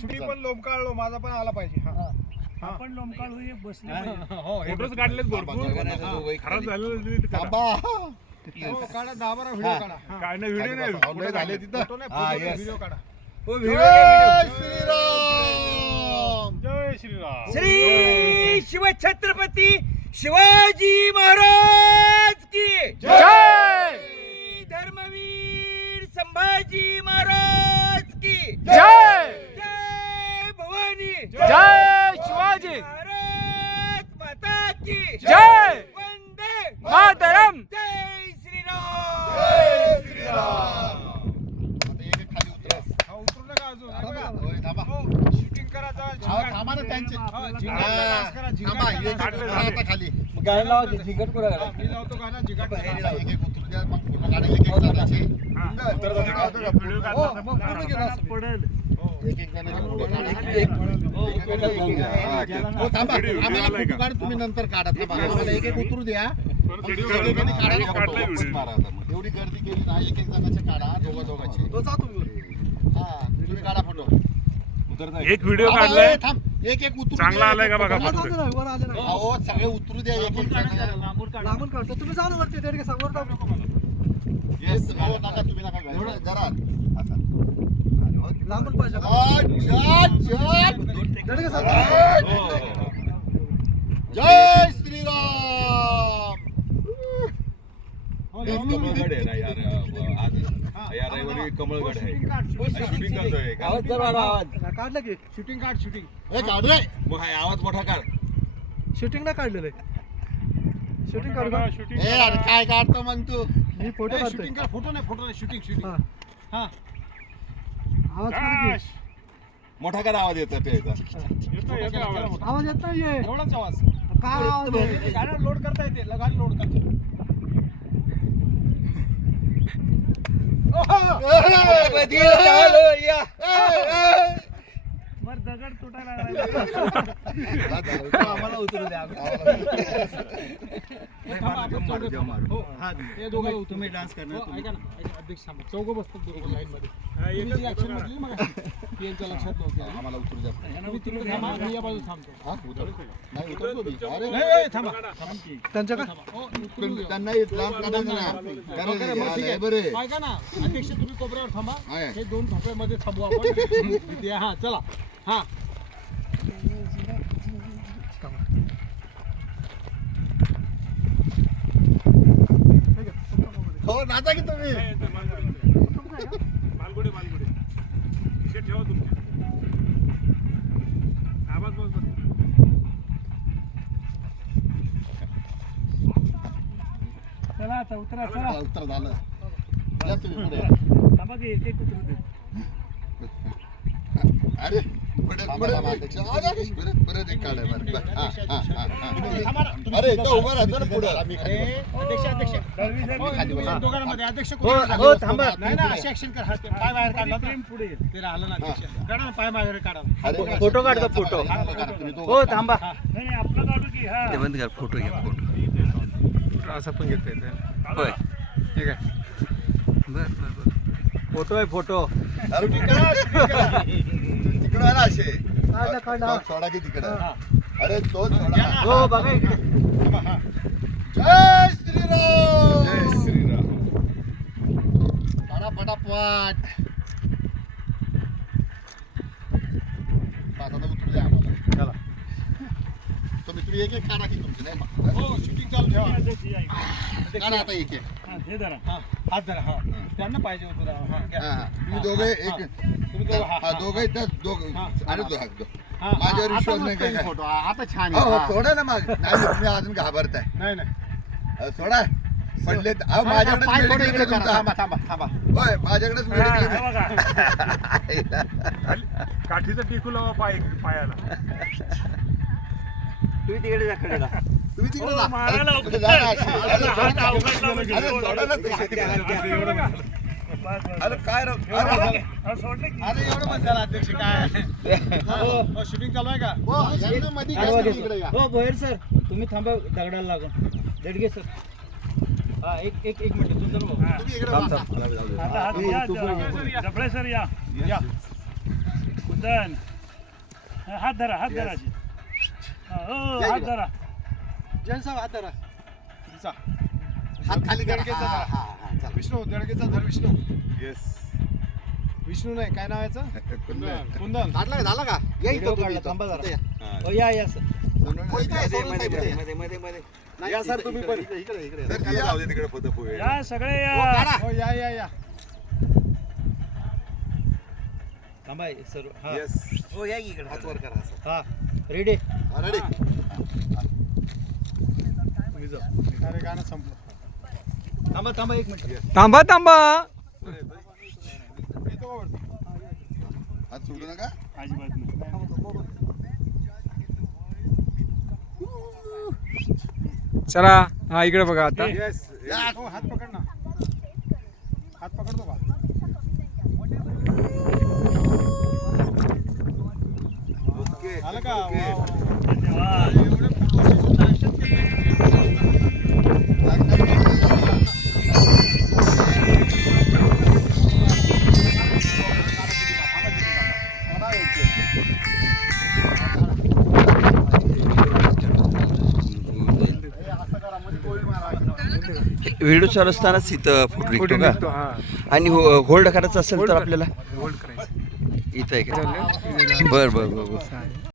Shooting पण लोंबकाळलो, माझा पण आला पाहिजे. आपण लोंबकाळू हे बसले फोटोज काढलेत भरपूर, खराब झालेलं काढा, 10-12 व्हिडिओ काढा. काढणं व्हिडिओ नाही झाले तिथं, व्हिडिओ काढा. जय श्रीराम. जय श्रीराम. श्री शिवछत्रपती शिवाजी महाराज की जय. धर्मवीर संभाजी महाराज की जय. जय भवानी. जय शिवाजी. भारत माता की जय. वंदे मातरम. जय श्रीराम. जय श्रीराम. उतरू नका अजून. होय, थांबा. शूटिंग करायचं. थांबा ना त्यांचे. थांबा, आता खाली गाणं लावा जिगट पुरा मी लावतो गाणं जिगाट. एक एक उतरू द्या, मग फोटो काढा एक एक जणाचे. एक एक जणाचे फोटो काढा. हो, थांबा. आम्हाला फोटो काढ, तुम्ही नंतर काढा. थांबा, आम्हाला एक एक उतरू द्या. सगळीकडे काढा ना फोटो. एवढी गर्दी केली ना, एक एक जणाचे काढा, दोघांचे. हा, तुम्ही काढा फोटो. एक व्हिडिओ काढलाय, थांब, एक एक उतरू चांगला आलाय का बघा. अहो, सगळे उतरू द्या एक एक जण. तुम्ही चालू करते समोर येस, हो, नका तुम्ही नका घालू. जरा असा. लांबून पाहिजे जय श्रीराम. कमळगड आहे ना यार, या रविवारी कमळगड आहे. शूटिंग करतोय का? काढलं की शूटिंग काढ. शूटिंग हे काढ रे. मग हा आवाज मोठा काढ. शूटिंग नाही काढलेलं शूटिंग काढू का? शूटिंग ए यार, काय काढतो मग तू? मी फोटो काढतोय शूटिंग कर. फोटो नाही शूटिंग. हा. हा, आवाज काढ की. मोठा काढ, आवाज येतो त्याचा. येतो आवाज. आवाज येत नाहीये एवढाच आवाज. काय आवाज आहे? गाणं लोड करता येते. गाणं लोड करता. वर दगड तुटायला आम्हाला उतरू द्या. तुम्ही डान्स करणार. ऐका ना, अध्यक्ष थांबा. चौघं बसतात बरोबर लाईन मध्ये. जी ऍक्शन म्हटली मग यांच्या लक्षात नव्हतं. आम्हाला उतरू द्या. तुम्ही तिकडे थांबा, मी या बाजू थांबतो. हा, उतर. नाही, उतरतो मी. अरे, नाही, थांबा. त्यांच्या का त्यांना येत राम करायचं ना. मग ठीक आहे. बरे. ऐका ना, अध्यक्ष तुम्ही कोपऱ्यावर थांबा. आहे. हे 2 ठोपळ्यामध्ये थांबू आपण. इथे हा, चला. हा, हो, नाचा की तुम्ही. मालगुडे ठेवा तुमचे आवाज बस. चला आता उतरा. चला. उत्तर झालं. या तुम्ही पुढे. थांबा की एक उतरू दे. अरे, परत एक काढा बरं. हा, हा, हा, हा. अरे, तो उभा राहतो ना पुढे. आम्ही खाली बसतो. दोघांमध्ये अध्यक्ष हो, थांबा. नाही ना, अशी ऍक्शन कर. पाय बाहेर काढला पुढे ते राहिलं ना. अध्यक्ष काढा ना, पाय बाहेर काढा. अरे, फोटो काढतो फोटो. तुम्ही दोघं हो, थांबा. नाही आपलं काढू की. हा, ते बंद कर. फोटो घ्या. फोटो असं पण घेता येते. होय. ठीक आहे. बर फोटो आहे फोटो. अरे, तिकडं आहे ना असे. काढला. सोडा की तिकडं. अरे, तो सोडा. हो बघा इकडे. जय श्रीराम. जय श्रीराम. काढा पटापट. आता उतरू द्या आम्हाला. चला. तुम्ही एक एक काढा की तुमची. नाही हो, शूटिंग चालू ठेवा. काढा आता एक एक. हे धरा. हा, हात धरा. हा, त्यांना पाहिजे होतं. हा, घ्या. हा, हा. तुम्ही दोघे एक. तुम्ही दोघं. हा, हा, दोघे त्या दोघं. हा. अरे, हा, माझ्यावर आता विश्वास मस्त नाही काय. आहे फोटो. आता छान हो, आहे. हो, हा. सोडा ना मग. नाही, तुम्ही अजून घाबरताय. नाही सोडा. पडले तर- अहो, पाय माझ्याकडेच थोडं medical इकडे आहे करा. तुमचा. थांबा. होय, माझ्याकडेच medical आहे. काठीचं टिकू लावा पायाला. तुम्ही तिकडे दाखवलेला. तुम्ही तिकडे हो, जा. मारायला अरे, तुम्ही जा ना. अरे, हात अवघडला म्हणजे. अरे, सोडा ना तुम्ही. एवढं का? अरे, काय राव. सोडलं की. अरे एवढं पण झालं अध्यक्ष. काय शूटिंग चालू आहे का? हो, यांना मध्ये घ्या, तुम्ही इकडे या. हो भोयर सर तुम्ही थांबा दगडाला लागून. दडगे सर. हा एक मिनिट तुमचं भाऊ. तुम्ही इकडे बसा. आता हात या. जबळे सर या. कुंदन हात धरा हात धरा हात धरा हात खाली करा. हा, हा, हा, चला. विष्णू दडगेचा धर विष्णू येस विष्णू नाही काय नाव याचं कुंदन काढला का? झाला का या इथं व्हिडिओ तुम्ही काढला इथं. थांबा जरा. इथं या. हो या सर हो, इथं या, सोडून साहेब इथं या. नाही, या सर इकडे, तुम्ही इकडे, पण. इकडे, इकडे, तर इकडे. तिला जाऊ दे तिकडे पद पोहे या सगळे हो, या काढा. हो या थांबा सर हा येस हात वर करा असं. हा रेडी हा, ready? अरे गाणं संपलं थांबा थांबा एक मिनिट थांबा थांबा येतो वरती. हात सोडू नका. अजिबात नाही. चला हा इकडे बघा आता येस हो हात पकड ना हात पकडतो का ओके आलं का ओके. वा, वा. धन्यवाद. व्हिडिओ चालू असतानाच इथं फोटो कुठे निघतो का निघतो हा आणि होल्ड करायचं असेल तर आपल्याला होल्ड करायचं इथं आहे का बरं बरं बरं बरं